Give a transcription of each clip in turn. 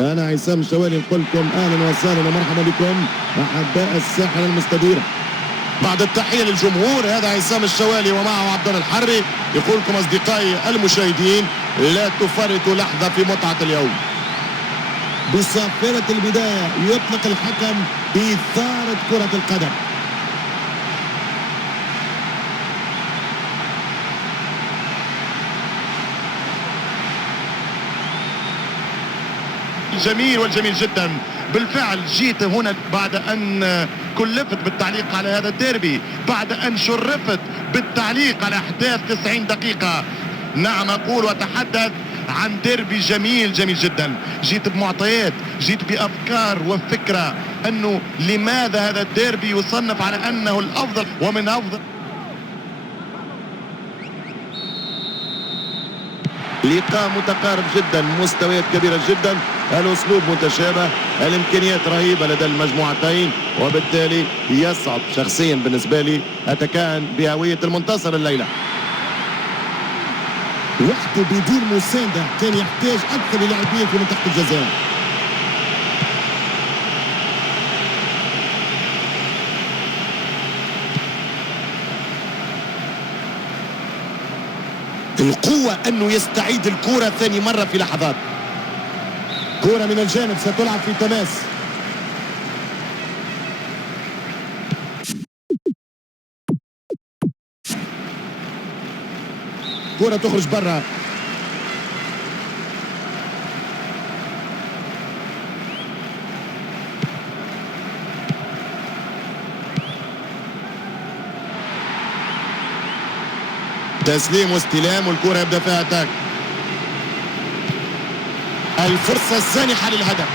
أنا عصام الشوالي نقول لكم أهلا وسهلا ومرحبا بكم أحباء الساحل المستديرة. بعد التحية للجمهور، هذا عصام الشوالي ومعه عبد الله الحري يقول لكم أصدقائي المشاهدين لا تفرطوا لحظة في متعة اليوم. بصافرة البداية يطلق الحكم إثارة كرة القدم. جميل والجميل جدا. بالفعل جيت هنا بعد أن كلفت بالتعليق على هذا الديربي، بعد أن شرفت بالتعليق على أحداث 90 دقيقة. نعم أقول وأتحدث عن ديربي جميل جميل جدا. جيت بمعطيات، جيت بأفكار وفكرة أنه لماذا هذا الديربي يصنف على أنه الأفضل ومن أفضل. لقاء متقارب جدا، مستويات كبيرة جدا، الأسلوب متشابه، الإمكانيات رهيبة لدى المجموعتين، وبالتالي يصعب شخصيا بالنسبة لي أتكهن بهوية المنتصر الليلة. وحده بدون مساندة كان يحتاج أكثر لاعبين في منطقة الجزاء. القوة أنه يستعيد الكرة ثاني مرة في لحظات. كرة من الجانب ستلعب في تماس. كرة تخرج برا. تسليم واستلام والكرة يبدأ فيها اتاك. الفرصة السانحة للهدف.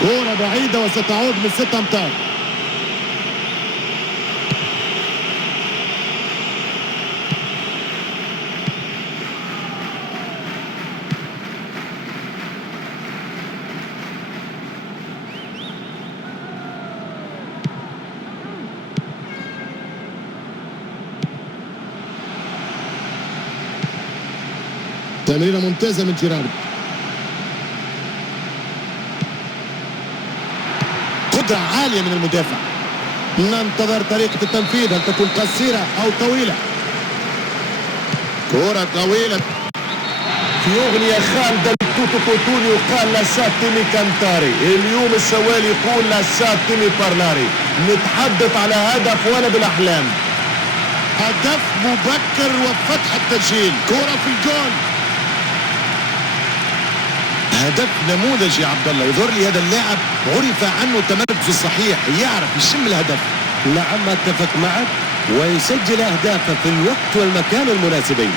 كرة بعيدة وستعود من 6 أمتار. تمريرة ممتازة من جيرارد. قدرة عالية من المدافع. ننتظر طريقة التنفيذ، هل تكون قصيرة أو طويلة. كرة طويلة في أغنية خالدة توتو كوتوني يقال لا ساتيمي كانتاري. اليوم الشوالي يقول لا ساتيمي بارلاري. نتحدث على هدف ولا بالأحلام. هدف مبكر وفتح التسجيل. كرة في الجول. هدف نموذجي يا عبد الله. يظهر لي هذا اللاعب عرف عنه التمركز الصحيح، يعرف يشم الهدف. نعم أتفق معك، ويسجل أهدافه في الوقت والمكان المناسبين.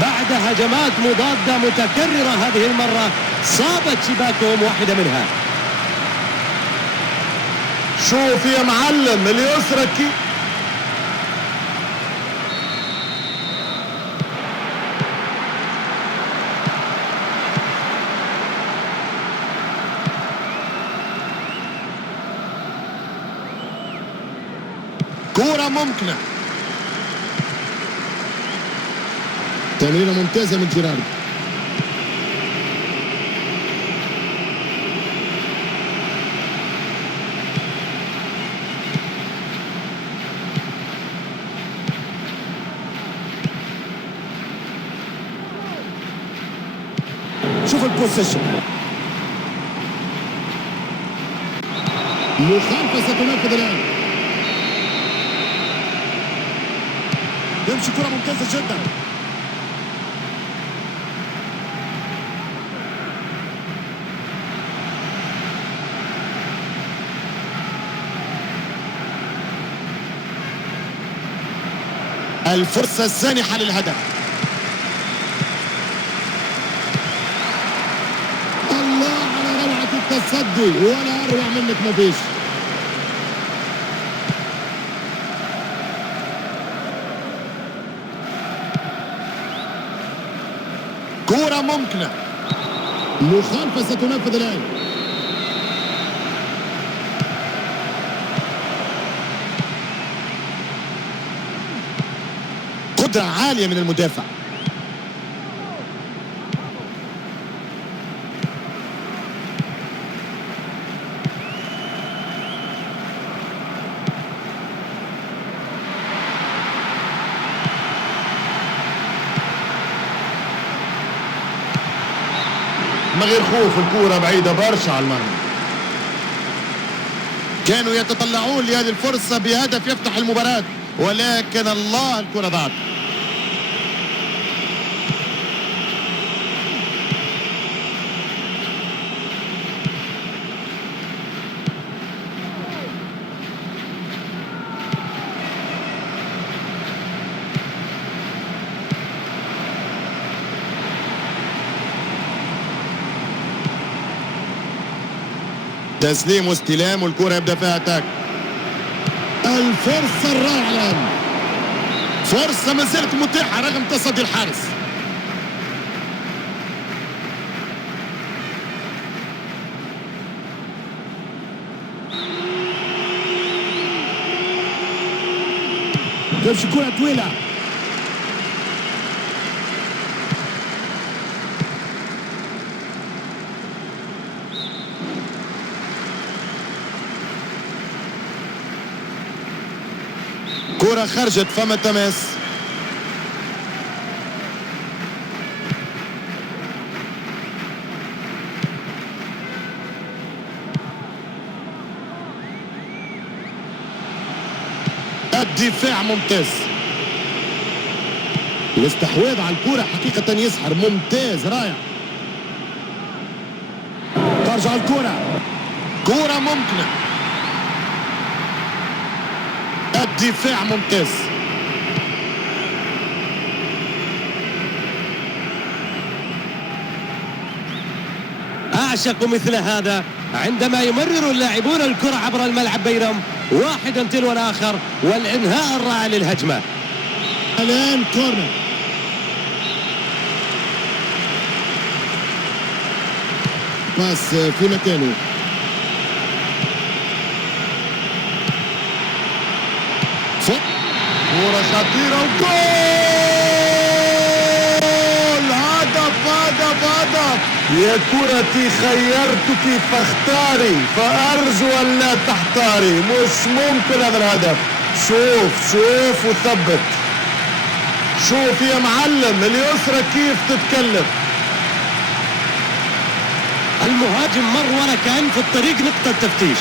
بعد هجمات مضادة متكررة هذه المرة صابت شباكهم واحدة منها. شوف يا معلم اليسرى كيف. كرة ممكنة. تمريرة ممتازة من جيرارد. شوف البوزيشن. مخالفة ستنفذ الآن. يمشي كرة ممتازة جدا. الفرصة السانحة للهدف. الله على روعة التصدي، ولا أروع منك مفيش. كرة ممكنة. مخالفة ستنفذ الآن. قدرة عالية من المدافع. من غير خوف. الكرة بعيدة برشا على المرمى. كانوا يتطلعون لهذه الفرصة بهدف يفتح المباراة، ولكن الله الكرة ضاعت. تسليم واستلام والكرة يبدأ فيها اتاك. الفرصة الرائعة الآن، فرصة ما زالت متاحة رغم تصدي الحارس. تمشي كرة طويلة. كرة خرجت فما تماس. الدفاع ممتاز. الاستحواذ على الكرة حقيقة يسحر، ممتاز رائع. ترجع الكرة، كرة ممكنة. الدفاع ممتاز. أعشق مثل هذا عندما يمرر اللاعبون الكرة عبر الملعب بينهم واحدا تلو الآخر، والإنهاء الرائع للهجمة. الآن كورنر. باس في مكانه. كرة خطيرة وجول. هدف هدف هدف. يا كرتي خيرتك فاختاري، فأرجو أن لا تحتاري. مش ممكن هذا الهدف. شوف شوف وثبت. شوف يا معلم اليسرى كيف تتكلم. المهاجم مر ورا كان في الطريق نقطة تفتيش.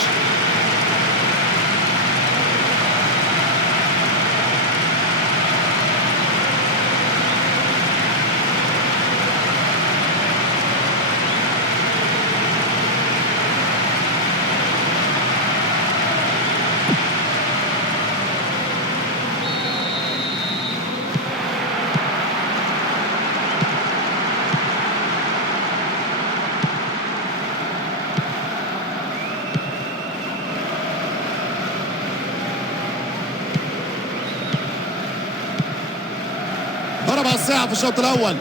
ربع ساعة في الشوط الأول.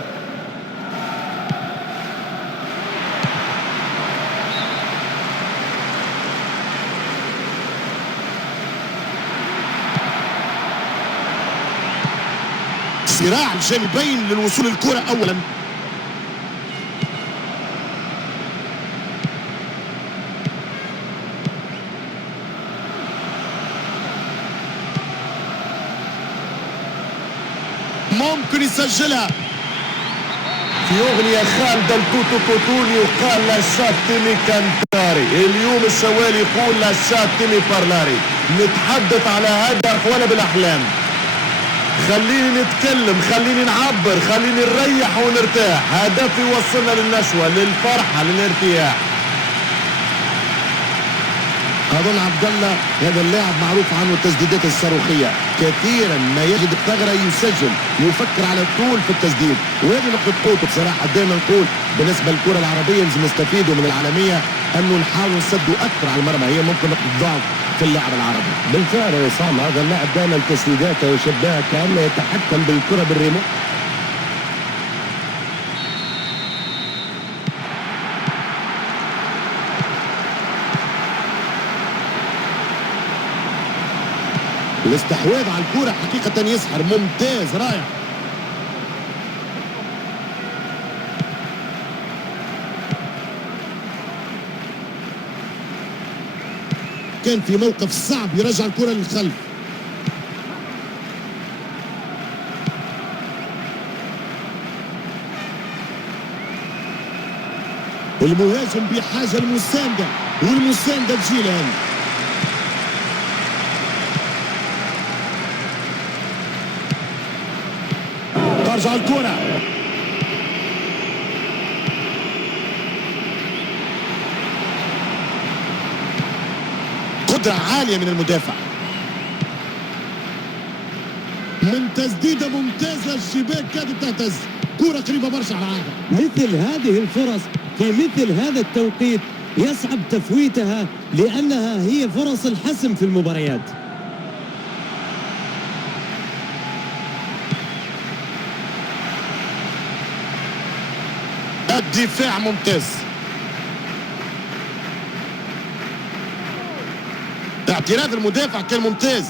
صراع الجانبين للوصول للكرة أولا. ممكن يسجلها. في أغنية خالدة الكوتو كوتوني يقال لا شاتيمي كانتاري. اليوم الشوالي يقول لا شاتيمي بارلاري. نتحدث على هدف ولا بالأحلام. خليني نتكلم، خليني نعبر، خليني نريح ونرتاح. هدف يوصلنا للنشوة، للفرحة، للارتياح. أظن عبد الله هذا اللاعب معروف عنه التسديدات الصاروخية، كثيرا ما يجد الثغرة يسجل، يفكر على طول في التسديد، وهذه نقطة قوته بصراحة. دائما نقول بالنسبة للكرة العربية لازم نستفيدوا من العالمية أنه نحاول نسدوا أكثر على المرمى، هي ممكن نقطة ضعف في اللاعب العربي. بالفعل يا عصام، هذا اللاعب دائما تسديداته وشبهها كأنه يتحكم بالكرة بالريموت. الاستحواذ على الكرة حقيقة يسحر، ممتاز رائع. كان في موقف صعب يرجع الكرة للخلف. المهاجم بحاجة المساندة، والمساندة تجي الآن. ترجع الكرة، قدرة عالية من المدافع، من تسديدة ممتازة، الشباك كادت تهتز، كرة قريبة برشا على العارضة. مثل هذه الفرص في مثل هذا التوقيت يصعب تفويتها، لأنها هي فرص الحسم في المباريات. الدفاع ممتاز، اعتراض المدافع كان ممتاز،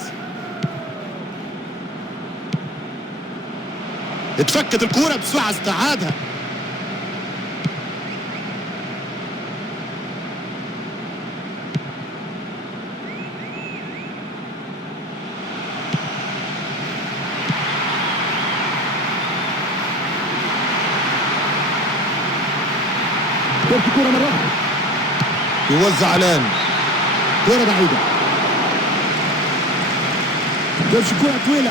اتفكت الكرة بسرعة استعادها. كرة مرة يوزع الان، كرة بعيدة، تمشي كرة طويلة،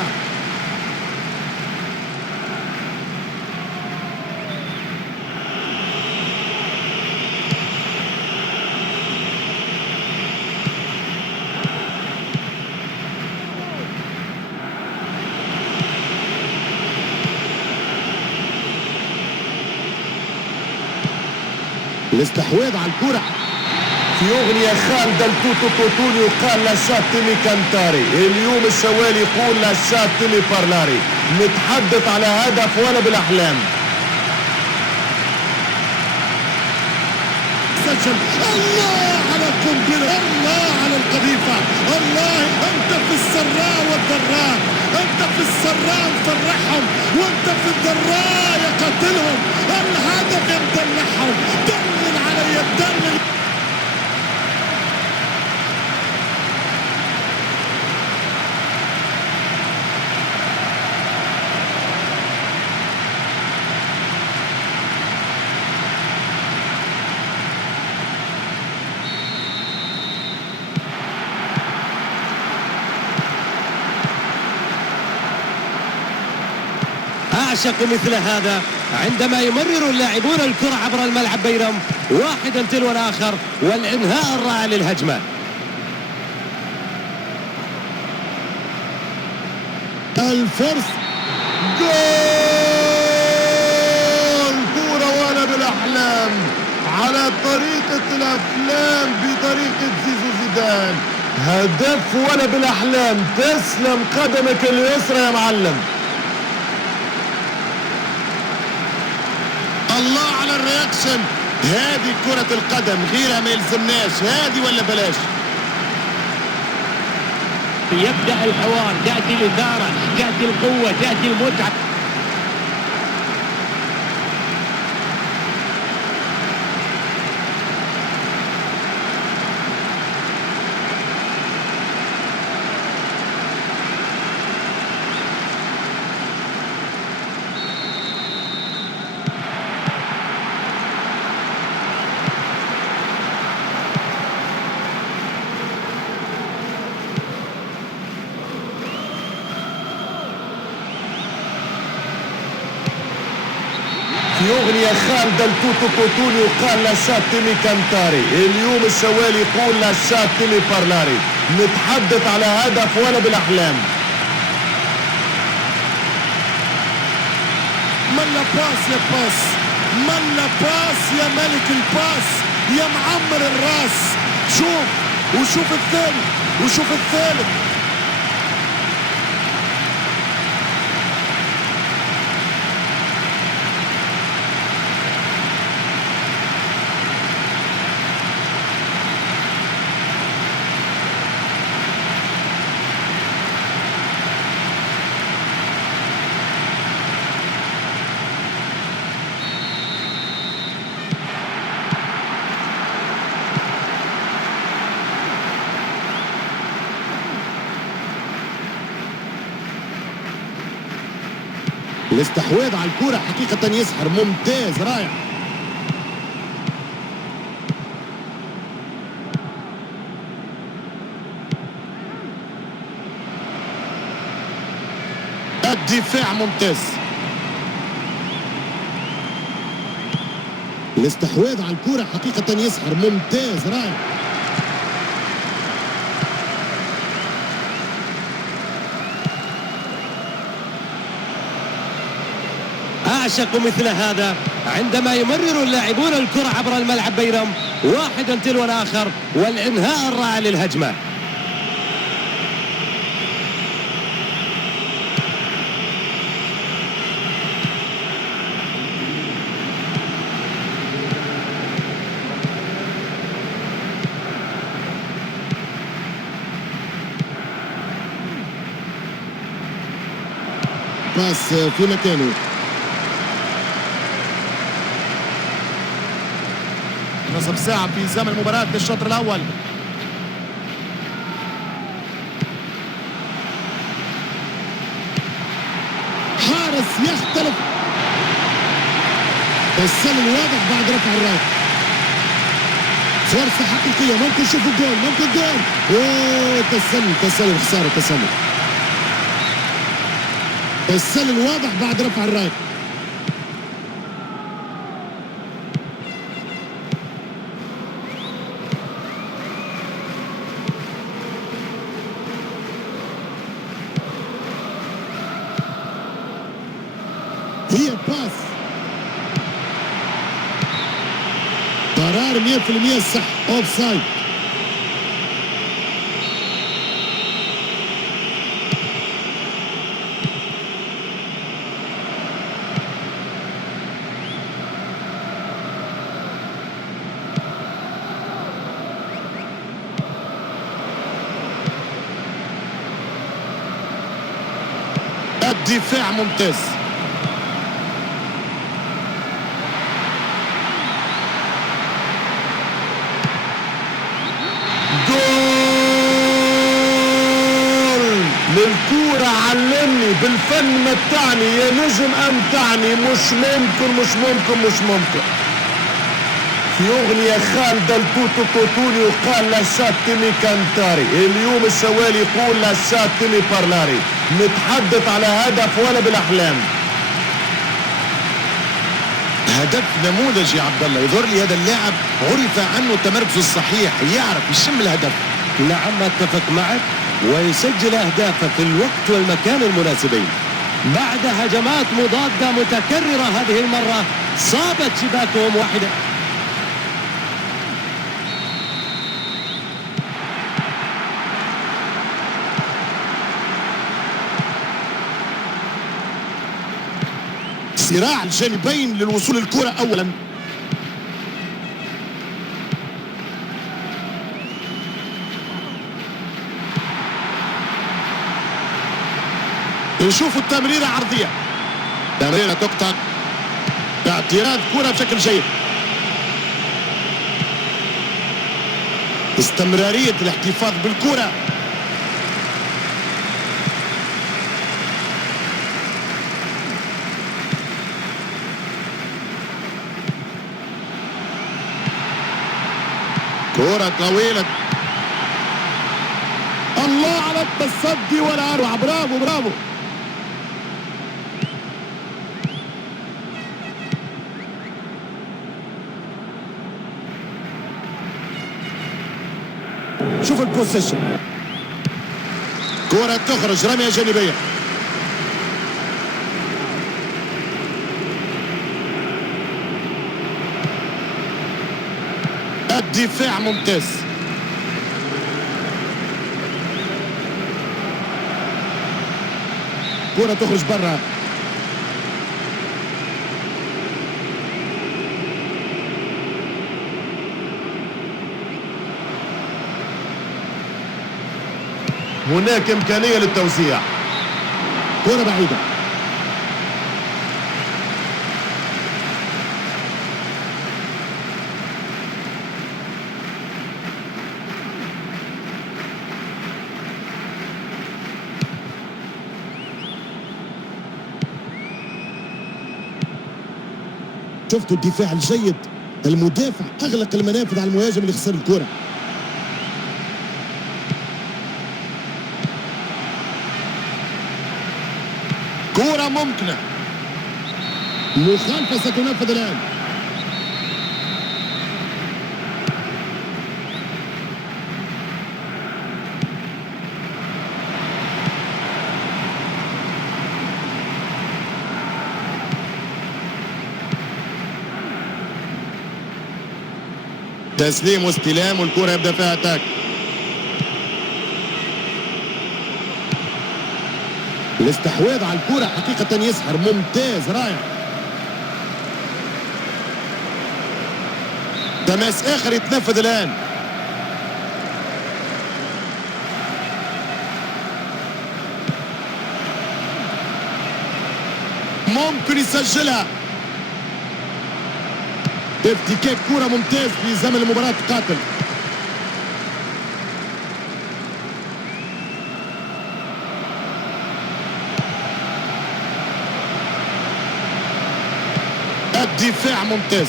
الاستحواذ على الكرة. في أغنية خالدة التوتو كوتوني وقال لاساتيمي كانتاري، اليوم الشوالي يقول لاساتيمي بارلاري، نتحدث على هدف ولا بالأحلام. سجل، الله على القنبلة، الله على القذيفة، الله أنت في السراء والضراء، أنت في السراء مفرحهم، وأنت في الضراء يقتلهم، الهدف يمدلعهم، دلل علي دلل. أعشق مثل هذا عندما يمرر اللاعبون الكرة عبر الملعب بينهم واحدا تلو الآخر، والإنهاء الرائع للهجمة. الفرصة، جول، كورة ولا بالأحلام، على طريقة الأفلام بطريقة زيزو زيدان، هدف ولا بالأحلام، تسلم قدمك اليسرى يا معلم. الله على الرياكشن، هذه كرة القدم، غيرها ما يلزمناش، هذه ولا بلاش. يبدأ الحوار، تأتي الإثارة، تأتي القوة، تأتي المتعة. في أغنية خالدة التوتو كوتوني وقال لاساتيمي كانتاري، اليوم الشوالي يقول لاساتيمي بارلاري، نتحدث على هدف ولا بالأحلام. ملا باس يا باس، ملا باس يا ملك الباس، يا معمر الراس، شوف وشوف الثاني وشوف الثالث. الاستحواذ على الكرة حقيقة يسحر، ممتاز رائع. الدفاع ممتاز. الاستحواذ على الكرة حقيقة يسحر، ممتاز رائع. أعشق مثل هذا عندما يمرر اللاعبون الكرة عبر الملعب بينهم واحدا تلو الآخر، والإنهاء الرائع للهجمة. باس في مكانه. نصف ساعة في زمن المباراة للشوط الأول. حارس يختلف، السلم واضح بعد رفع الراس. فرصة حقيقية، ممكن نشوف الجول، ممكن جول. اوه تسلل خسارة تسلل. السلل واضح بعد رفع الراس. هي باس، قرار 100% صح، اوف سايد. الدفاع ممتاز. للكورة علمني بالفن متعني يا نجم أمتعني. مش ممكن. في أغنية خالدة التوتو كوتوني وقال لاساتيمي كانتاري. اليوم الشوالي يقول لاساتيمي بارلاري. نتحدث على هدف ولا بالأحلام. هدف نموذجي يا عبد الله. يظهر لي هذا اللاعب عرف عنه التمركز الصحيح، يعرف يشم الهدف. نعم أتفق معك، ويسجل أهدافه في الوقت والمكان المناسبين. بعد هجمات مضادة متكررة هذه المرة صابت شباكهم واحدة. صراع الجانبين للوصول للكرة أولا. نشوف التمريرة عرضية، تمريرة تقطع، اعتراض كرة بشكل جيد. استمرارية الاحتفاظ بالكرة. كرة طويلة، الله على التصدي والأروع. برافو. شوف البوزيشن، كرة تخرج، رمية جانبية. الدفاع ممتاز. كرة تخرج برا. هناك إمكانية للتوزيع. كرة بعيدة. شفتوا الدفاع الجيد، المدافع أغلق المنافذ على المهاجم اللي خسر الكرة. كرة ممكنة، مخالفة ستنفذ الآن. تسليم واستلام والكرة يبدأ فيها اتاك. الاستحواذ على الكرة حقيقة يسحر، ممتاز رائع. تماس آخر يتنفذ الآن. ممكن يسجلها. افتكاك كرة ممتاز في زمن المباراة قاتل. الدفاع ممتاز.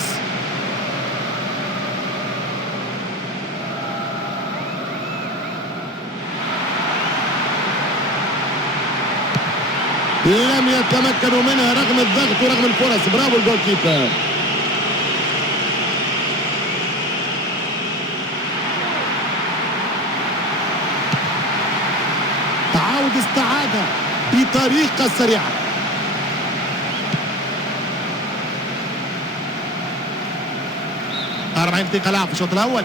لم يتمكنوا منها رغم الضغط ورغم الفرص. برافو الجول كيبر. تعاود استعادة بطريقة سريعة. اه 40 دقيقة لعب في الشوط الأول.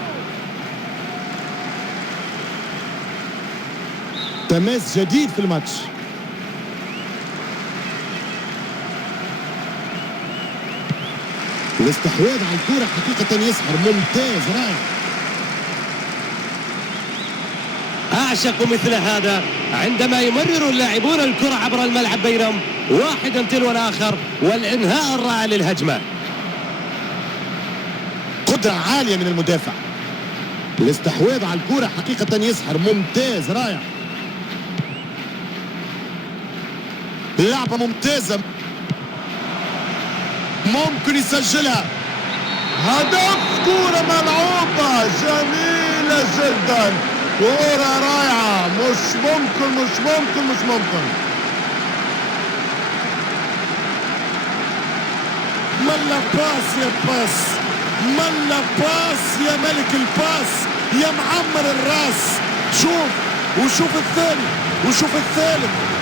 تماس جديد في الماتش. الاستحواذ على الكرة حقيقة يسحر، ممتاز رائع. أعشق مثل هذا عندما يمرر اللاعبون الكرة عبر الملعب بينهم واحدا تلو الآخر والإنهاء الرائع للهجمة. قدرة عالية من المدافع. الاستحواذ على الكرة حقيقة يسحر، ممتاز رائع. لعبة ممتازة، ممكن يسجلها. هدف، كرة ملعوبة جميلة جدا، كرة رائعة. مش ممكن. ملا باس يا باس، ملا باس يا ملك الباس يا معمر الراس. وشوف الثاني وشوف الثالث.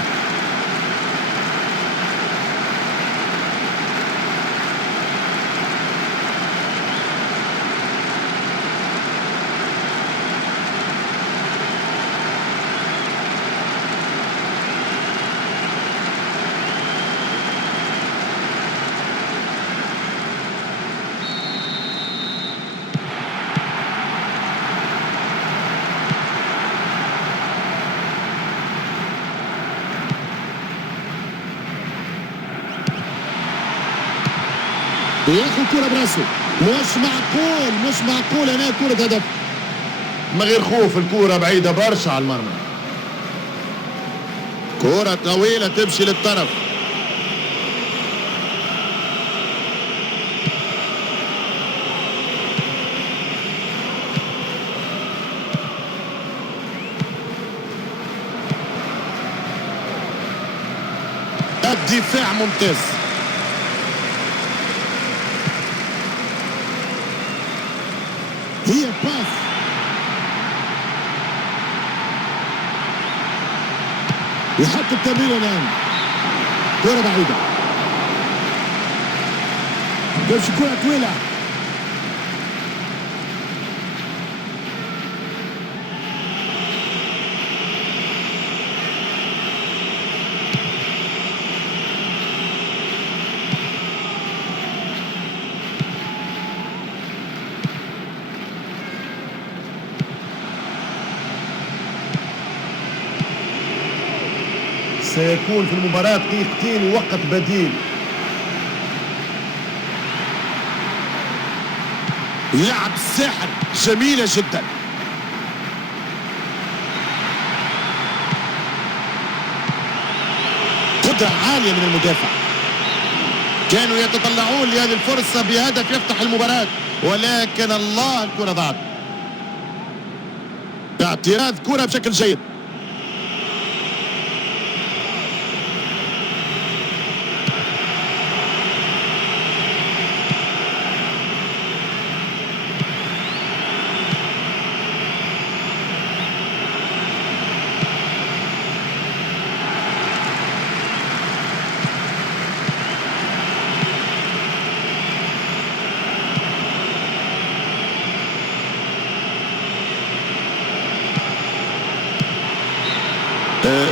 ياخذ كرة براسه. مش معقول هنا كرة هدف. من غير خوف، الكرة بعيدة برشا على المرمى. كرة طويلة تمشي للطرف. الدفاع ممتاز. هي باس. يحط التمرير الآن. كرة بعيدة. تمشي كرة طويلة. سيكون في المباراة دقيقتين وقت بديل. لعب ساحر، جميلة جدا. قدرة عالية من المدافع. كانوا يتطلعون لهذه الفرصة بهدف يفتح المباراة، ولكن الله الكرة ضاعت. اعتراض كرة بشكل جيد.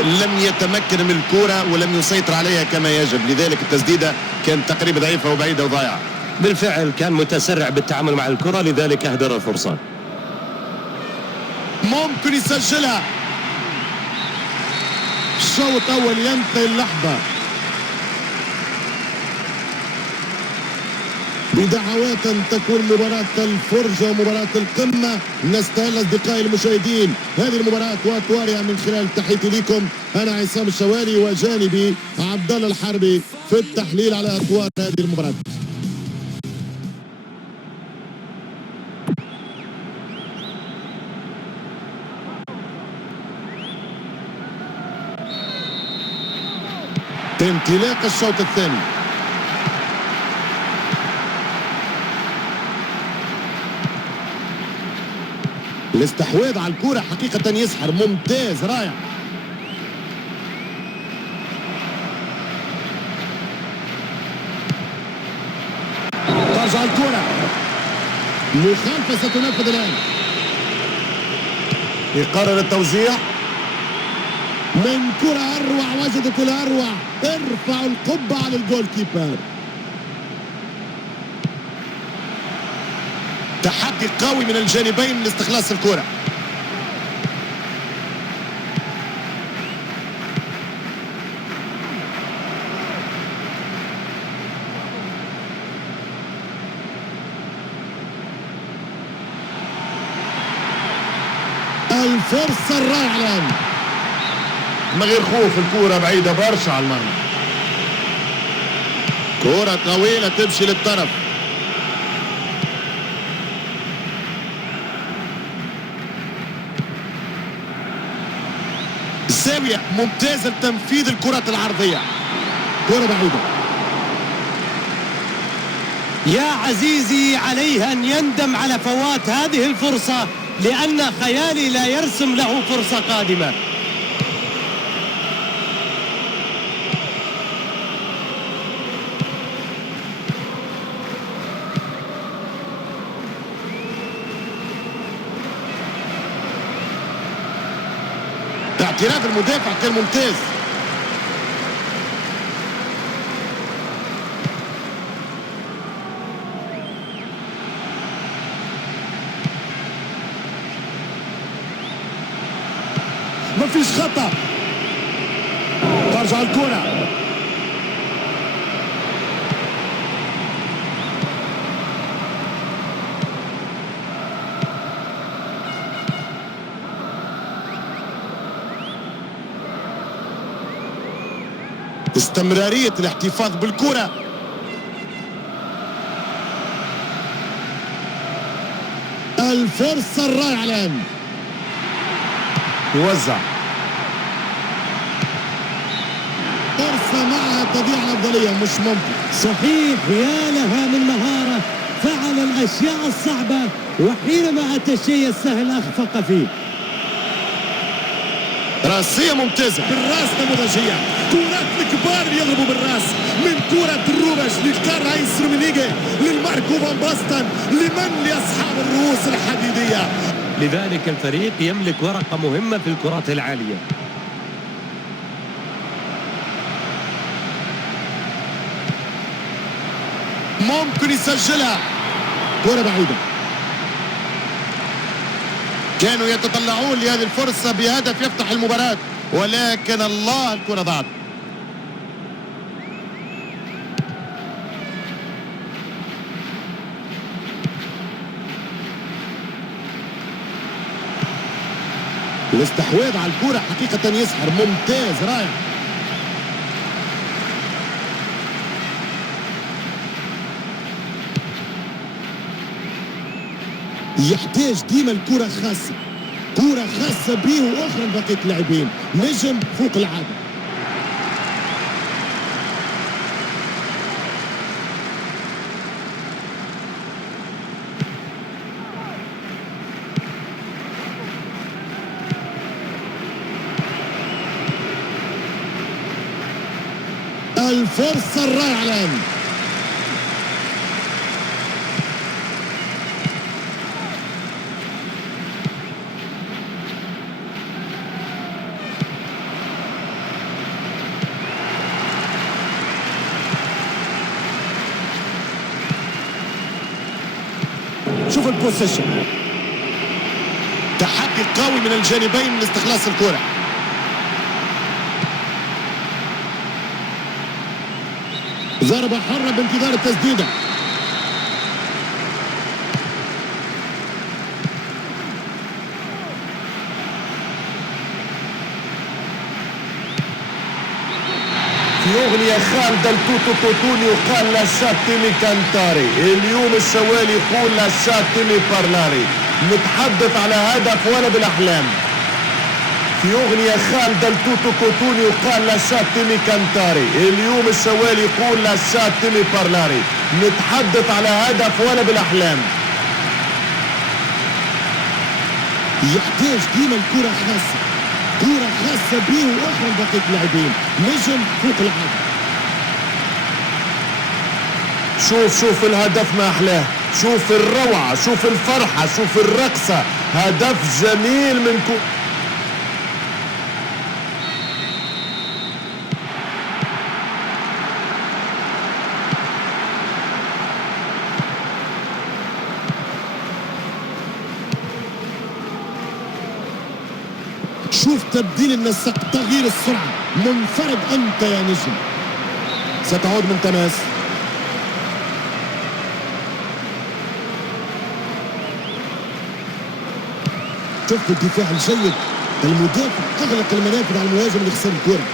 لم يتمكن من الكرة ولم يسيطر عليها كما يجب، لذلك التسديدة كانت تقريبا ضعيفة وبعيدة وضايعة. بالفعل كان متسرع بالتعامل مع الكرة، لذلك أهدر الفرصة. ممكن يسجلها. الشوط الأول ينتهي اللحظة بدعوات أن تكون مباراة الفرجة ومباراة القمة. نستهل أصدقائي المشاهدين هذه المباراة وأطوارها من خلال تحياتي لكم. أنا عصام الشوالي وجانبي عبد الله الحربي في التحليل على أطوار هذه المباراة. انطلاق الشوط الثاني. الاستحواذ على الكرة حقيقة يسحر، ممتاز رائع. ترجع الكرة، مخالفة ستنفذ الآن. يقرر التوزيع من كرة أروع، وجدت الأروع، ارفعوا القبعة على الجول كيبر. تحدي قوي من الجانبين لاستخلاص الكرة. الفرصة الرائعة الآن من غير خوف، الكرة بعيدة برشا على المرمى. كرة طويلة تمشي للطرف. زاوية ممتازة لتنفيذ الكرات العرضية. كرة بعيدة. يا عزيزي عليه أن يندم على فوات هذه الفرصة، لأن خيالي لا يرسم له فرصة قادمة. اعتراف المدافع كان ممتاز. ما فيش خطأ. ترجع الكرة. استمرارية الاحتفاظ بالكرة. الفرصة الرائعة الآن. يوزع فرصة معها تضيع الأفضلية، مش ممكن. صحيح، يا لها من مهارة، فعل الأشياء الصعبة وحينما أتى الشيء السهل أخفق فيه. راسية ممتازة بالراس نموذجية. كرات الكبار يضربوا بالراس، من كرة الروبش لكارل هاينز رومينيجي للماركو فان باستن، لمن لأصحاب الرؤوس الحديدية. لذلك الفريق يملك ورقة مهمة في الكرات العالية. ممكن يسجلها. كرة بعيدة. كانوا يتطلعون لهذه الفرصة بهدف يفتح المباراة، ولكن الله الكرة ضاعت. الاستحواذ على الكرة حقيقة يسحر، ممتاز رائع. يحتاج ديما الكرة خاصة، كرة خاصة به وأخرى لبقية اللاعبين، نجم فوق العادة. الفرصة الرائعة الآن. ياخذ بوسيشن. تحدي قوي من الجانبين من استخلاص الكرة. ضربة حرة بانتظار التسديدة. في أغنية خالدة التوتو كوتوني وقال لا شاتيمي كانتاري، اليوم الشوالي يقول لا شاتيمي بارلاري، نتحدث على هدف ولا بالأحلام. في أغنية خالدة التوتو كوتوني وقال لا شاتيمي كانتاري، اليوم الشوالي يقول لا شاتيمي بارلاري، نتحدث على هدف ولا بالأحلام. يحتاج ديما الكرة خاصة، كرة خاصة به وأخرى بقية اللاعبين، نجم فوق العادة. شوف الهدف ما أحلاه، شوف الروعة، شوف الفرحة، شوف الرقصة، هدف جميل من شوف تبديل النسق، تغيير السرعة، منفرد أنت يا نجم. ستعود من تماس. شوف الدفاع الجيد، المدافع أغلق المنافذ على المهاجم اللي خسر الكرة.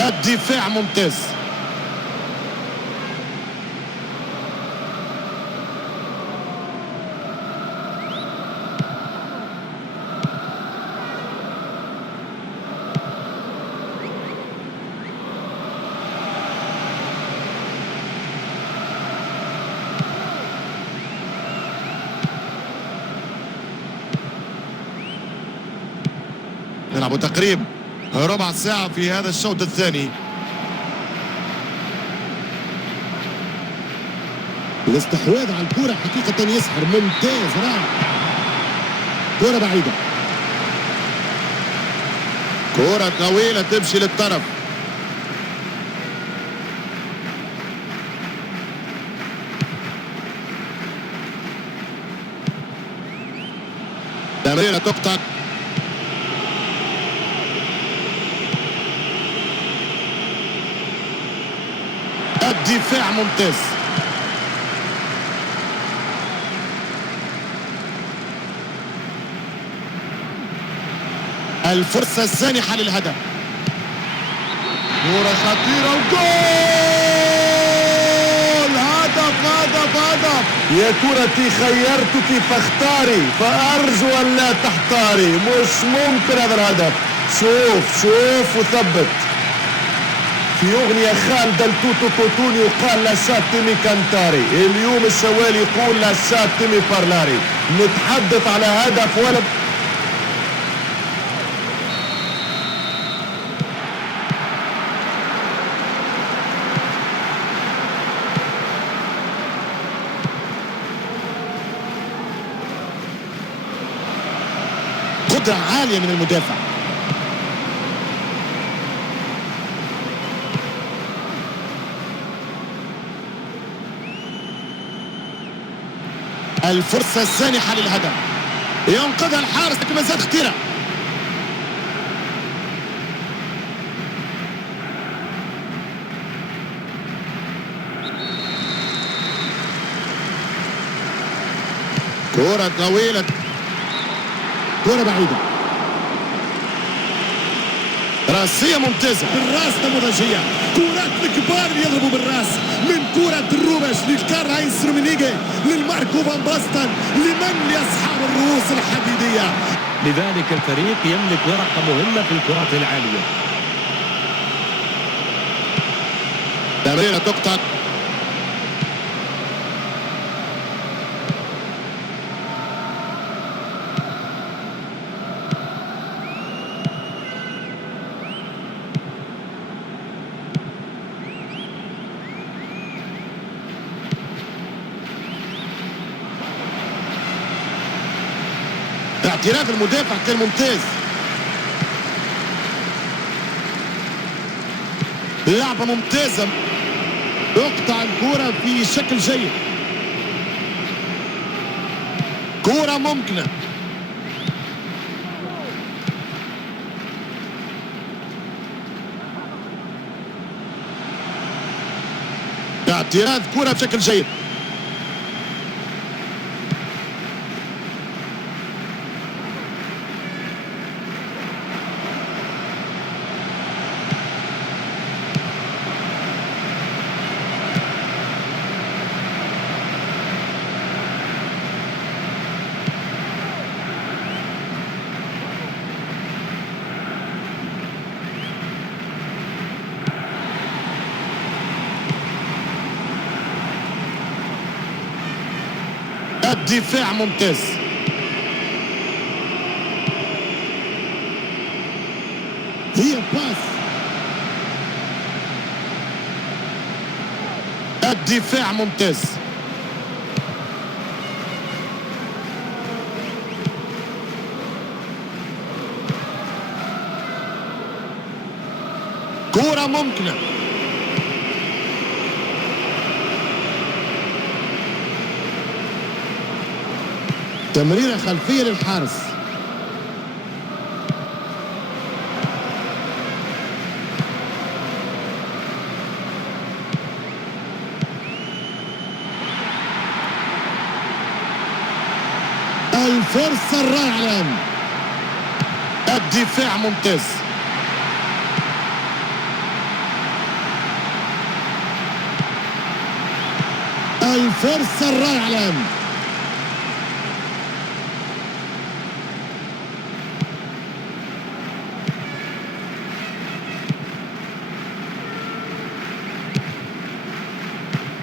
الدفاع ممتاز. نلعب تقريب ربع ساعة في هذا الشوط الثاني. الاستحواذ على الكرة حقيقة يسحر، ممتاز رائع. كرة بعيدة، كرة طويلة تمشي للطرف. تمريرة تقطع. الدفاع ممتاز. الفرصة السانحة للهدف. كرة خطيرة وجول! هدف يا كرتي خيرتك فاختاري، فأرجو أن لا تحتاري، مش ممكن هذا الهدف. شوف وثبت. في أغنية خالدة التوتو كوتوني وقال لا شاتيمي كانتاري، اليوم الشوالي يقول لا شاتيمي بارلاري، نتحدث على هدف ولا قدرة عالية من المدافع. الفرصة السانحة للهدف، ينقذها الحارس لكن ما زالت خطيرة. كرة طويلة، كرة بعيدة، راسية ممتازة بالراس نموذجية. كرات الكبار اللي يضربوا بالراس، من كرة الروبش لكارل هاينز رومينيجي للماركو فان باستن، لمن لأصحاب الرؤوس الحديدية. لذلك الفريق يملك ورقة مهمة في الكرات العالية. تمريرة تقطع. اعتراف المدافع كان ممتاز. لعبة ممتازة، يقطع الكرة في شكل جيد، كرة ممكنة. اعتراض كرة بشكل جيد. الدفاع ممتاز. هي باس. الدفاع ممتاز. كرة ممكنة. تمريرة خلفية للحارس. الفرصة الرائعة الآن. الدفاع ممتاز. الفرصة الرائعة الآن.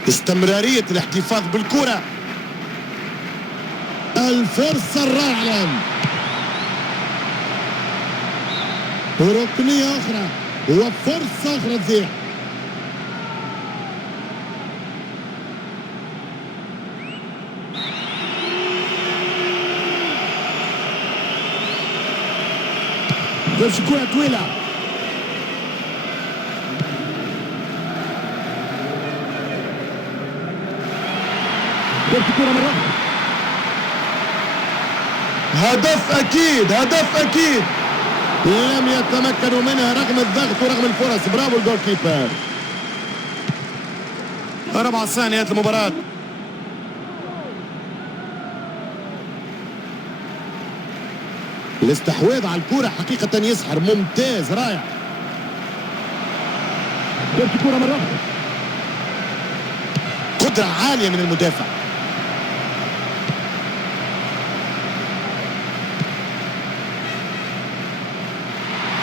استمرارية الاحتفاظ بالكرة. الفرصة الرائعة الآن. ركنية أخرى وفرصة أخرى تزيح. تمشي كرة طويلة. كرة مرة. هدف اكيد، هدف اكيد. لم يتمكنوا منها رغم الضغط ورغم الفرص. برافو الجول كيبر. 4 ثانيات المباراة. الاستحواذ على الكرة حقيقة يسحر. ممتاز رائع. كرة مرة. قدرة عالية من المدافع.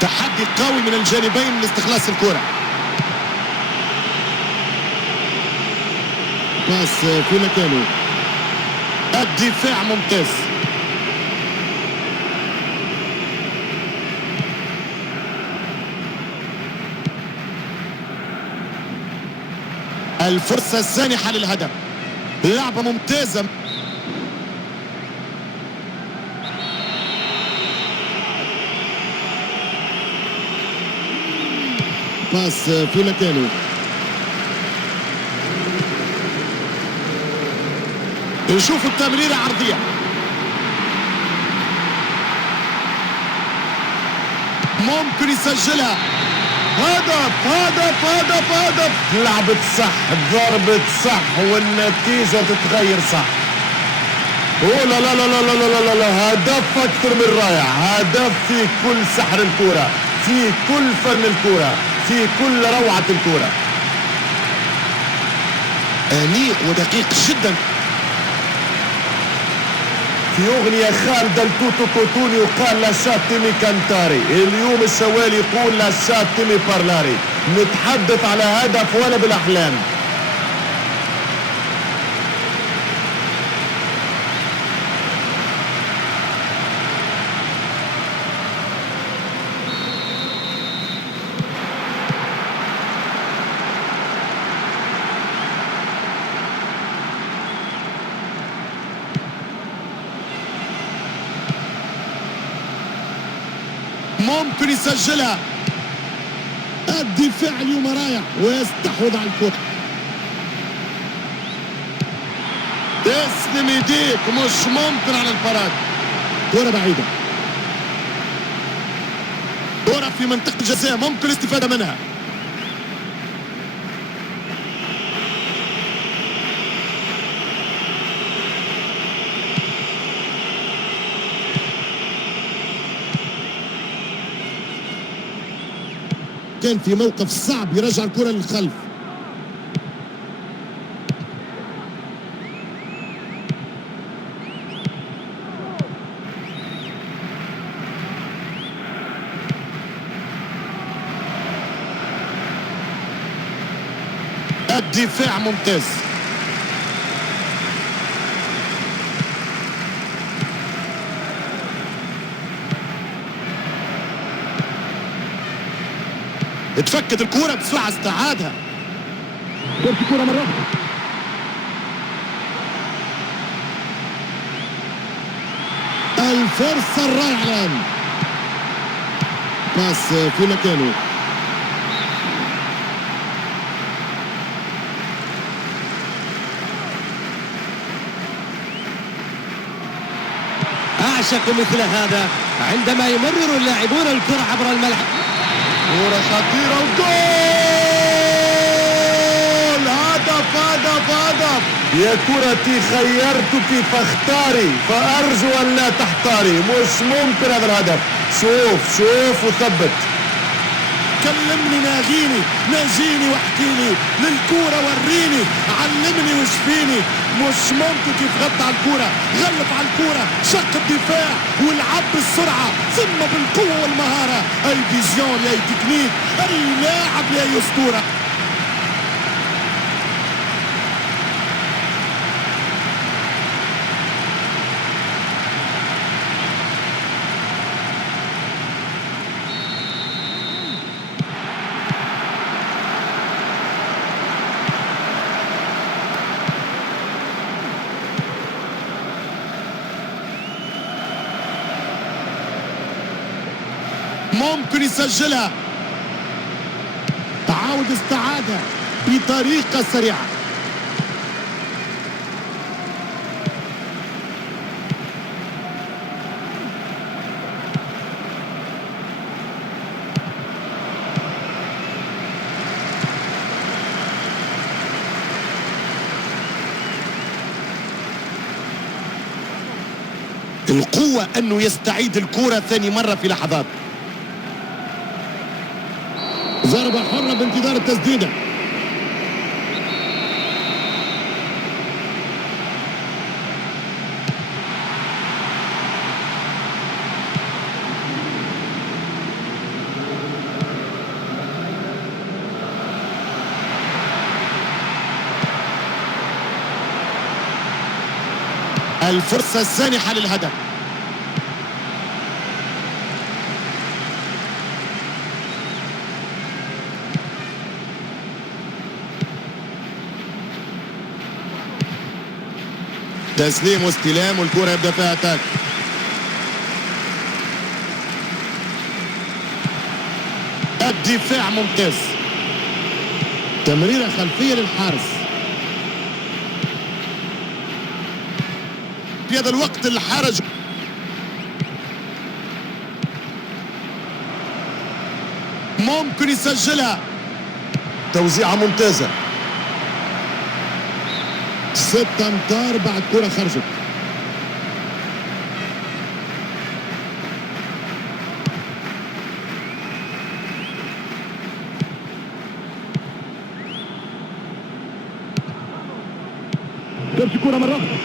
تحدي قوي من الجانبين لاستخلاص الكرة. باس في مكانه. الدفاع ممتاز. الفرصة السانحة للهدف. لعبة ممتازة. باس في مكانه. نشوف التمريرة عرضية. ممكن يسجلها. هدف هدف هدف هدف. لعبت صح، ضربت صح، والنتيجة تتغير صح. اوه لا لا لا لا لا لا لا لا. هدف أكثر من رائع. هدف في كل سحر الكرة، في كل فن الكرة، في كل روعة الكرة. أنيق ودقيق جدا. في أغنية خالدة لتوتو كوتونيو قال لا شاتمي كانتاري. اليوم الشوالي يقول لا شاتمي بارلاري. نتحدث على هدف ولا بالأحلام. ممكن يسجلها. الدفاع اليوم رايح ويستحوذ على الكرة. تسلم يديك، مش ممكن على الفراد. كرة بعيدة، كرة في منطقة الجزاء ممكن الاستفادة منها. كان في موقف صعب يرجع الكرة للخلف. الدفاع ممتاز. اتفكت الكرة بسرعة، استعادها. كرة كرة مرة أخرى. الفرصة الرائعة الآن. باس في مكانه. أعشق مثل هذا عندما يمرر اللاعبون الكرة عبر الملعب. كرة خطيرة وجول! هدف هدف هدف! يا كرتي خيرتك فاختاري، فأرجو أن لا تحتاري. مش ممكن هذا الهدف. شوف وثبت. كلمني، ناجيني واحكيلي للكورة، وريني، علمني وش فيني. مش ممكن كيف غطى على الكورة، غلف على الكورة، شق الدفاع والعب بالسرعة ثم بالقوة والمهارة. اي فيزيون، اي تكنيك، اي لاعب، اي اسطورة. ممكن يسجلها. تعاود استعادة بطريقة سريعة. القوة أنه يستعيد الكرة ثاني مرة في لحظات. ضربة حرة بانتظار التسديدة. الفرصة السانحة للهدف. تسليم واستلام والكرة يبدأ فيها اتاك. الدفاع ممتاز. تمريرة خلفية للحارس. في هذا الوقت الحرج. ممكن يسجلها. توزيعة ممتازة. 6 أمتار بعد كرة خرجت. تمشي كرة مرة أخرى.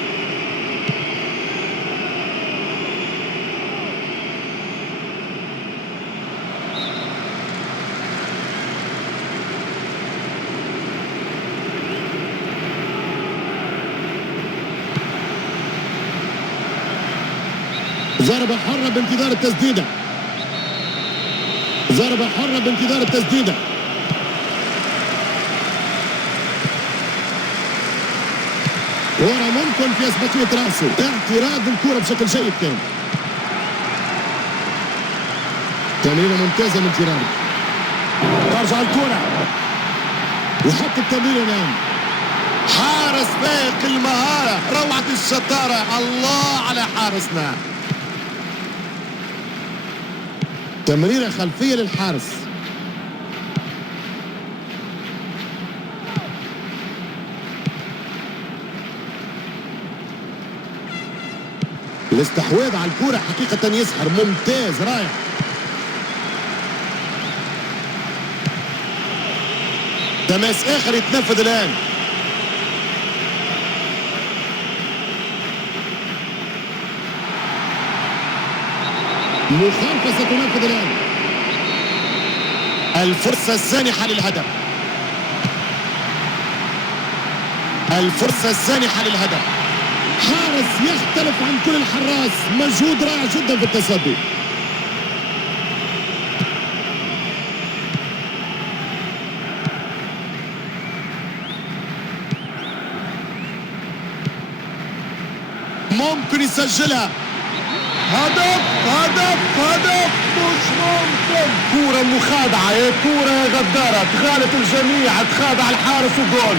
ضربة حرة بانتظار التسديدة. ضربة حرة بانتظار التسديدة. كرة ممكن في أسبقية رأسه. اعتراض الكرة بشكل جيد كان. تمريرة ممتازة من جيرارد، ترجع الكرة وحط التمريرة الآن. حارس فائق المهارة، روعة الشطارة، الله على حارسنا. تمريرة خلفية للحارس. الاستحواذ على الكرة حقيقة يسحر، ممتاز رائع. تماس آخر يتنفذ الآن. مخالفة ستنفذ الآن. الفرصة السانحة للهدف. الفرصة السانحة للهدف. حارس يختلف عن كل الحراس، مجهود رائع جدا في التصدي. ممكن يسجلها. هدف هدف هدف، مش ممكن. كورة مخادعة، يا كورة غدارة، تخالف الجميع، تخادع الحارس وجول.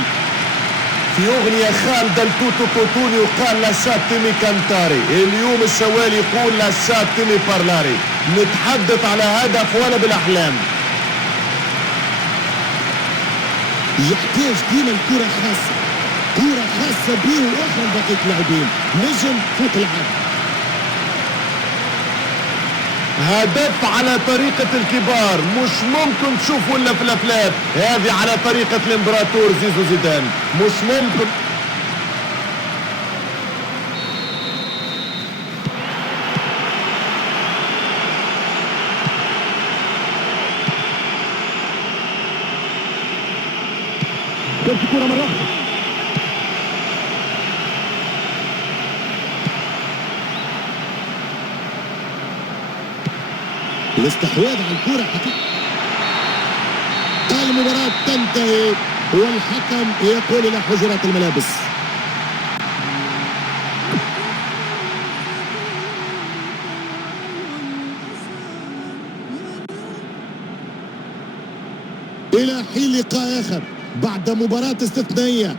في أغنية خالدة لتوتو كوتوني وقال لاساتيمي كانتاري، اليوم الشوالي يقول لاساتيمي بارلاري. نتحدث على هدف ولا بالأحلام. يحتاج ديما الكرة خاصة، كرة خاصة بيه وأخرى بقية اللاعبين، نجم فوق العادة. هدف على طريقة الكبار، مش ممكن تشوفوا الا في الافلام. هذه على طريقة الامبراطور زيزو زيدان، مش ممكن. شوف الكرة مرة أخرى. الاستحواذ على الكرة حقيقة. المباراة تنتهي والحكم يقول إلى حجرات الملابس. إلى حين لقاء آخر بعد مباراة استثنائية